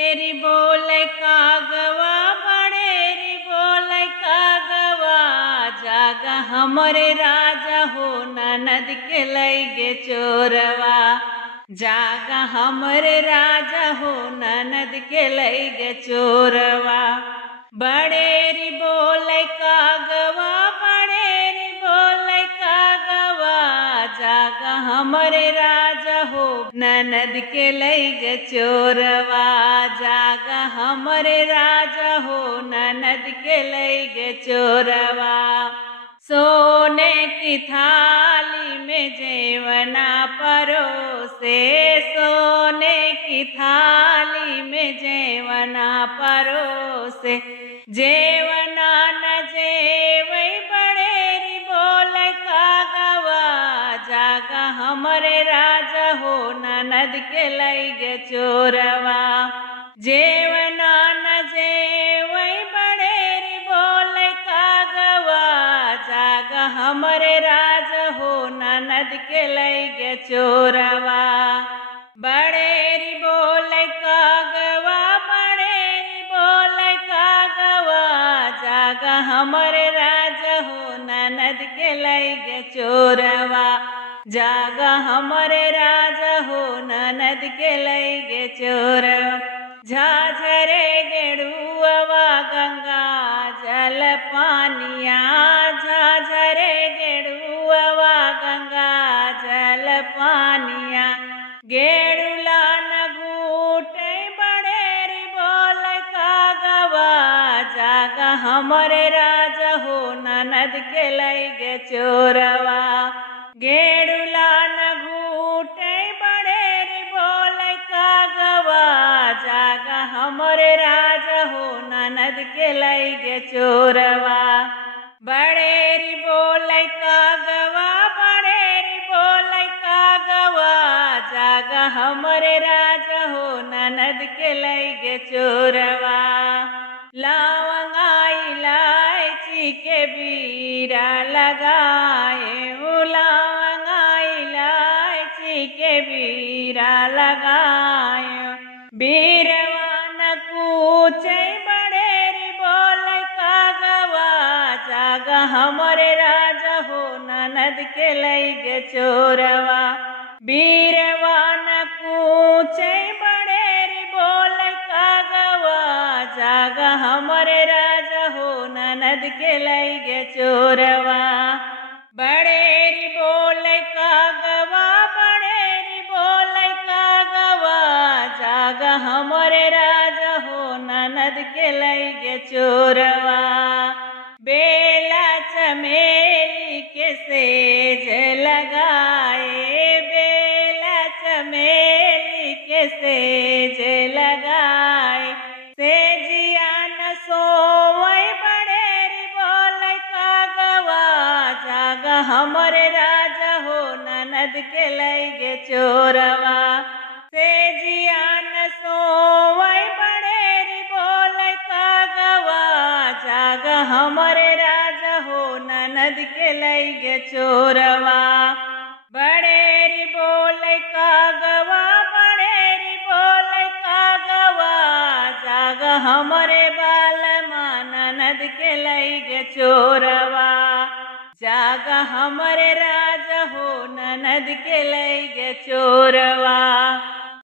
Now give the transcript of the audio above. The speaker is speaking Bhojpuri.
एरी बोले कागवा बड़ेरी बोले कागवा जागा हमरे राजा हो ननद के लैगे चोरवा। जागा हमरे राजा हो ननद के लैगे चोरवा। बड़ेरी बोले कागवा बड़ेरी बोले कागवा जागा हमरे राजा हो ननद के लैगे चोरवा। जागा हमरे राजा हो ननद के लैगे चोरवा। सोने की थाली में जेवना परोसे सोने की थाली में जेवना परोसे जेवना न जेवै बड़ेरी बोले कागवा जागा हमरे राजा हो ननद के लैगे चोरवा। जेवना न जेवै बड़ेरी बोले कागवा जागा हमरे राजा हो ननद के लैगे चोरवा। बड़ेरी बोले कागवा बड़ेरी बोले कागवा जागा हमरे राजा हो ननद के लैगे चोरवा। जागा हमरे राजा हो ननद के लैगे चोरवा। झाझरे गेड़ुआ गंगा जल पानिया झाझरे गेड़ुआ गंगा जल पानिया गेड़ुला न घूटे बड़ेरी बोले कागवा जागा हमरे राजा हो ननद के लैगे चोरवा। गेड़ुला न घूटे बड़ेरी बोले कागवा जागा हमरे राजा हो ननद के लैगे चोरवा। बड़ेरी बोले कागवा बड़ेरी बोले कागवा जागा हमरे राजा हो ननद के लैगे चोरवा। लवंगा इलायची के बीरा लगाए लवंगा इलायची के बीरा लगाए बीरवा न कूचे बड़ेरी बोले कागवा जागा हमरे राजा हो ननद के लैगे चोरवा। बीरवा न कूचे बड़ेरी बोले कागवा जागा हमरे राजा हो ननद के लैगे चोरवा। बड़ेरी बोले कागवा बड़ेरी बोले कागवा जागा हमरे राजा हो ननद के लैगे चोरवा। बेला चमेली के सेज लगाए बेला चमेली के सेज लगाए सेजिया न सोवै बड़ेरी बोले कागवा जागा हमरे राजा हो ननद के लैगे चोरवा। सेजिया न सोवै बड़ेरी बोले कागवा जागा हमरे राजा हो ननद के लैगे चोरवा। बड़ेरी बोले कागवा बड़ेरी बोले कागवा जागा हमरे बालमा ननद के लैगे चोरवा। जागा हमरे राजा हो ननद के लैगे चोरवा।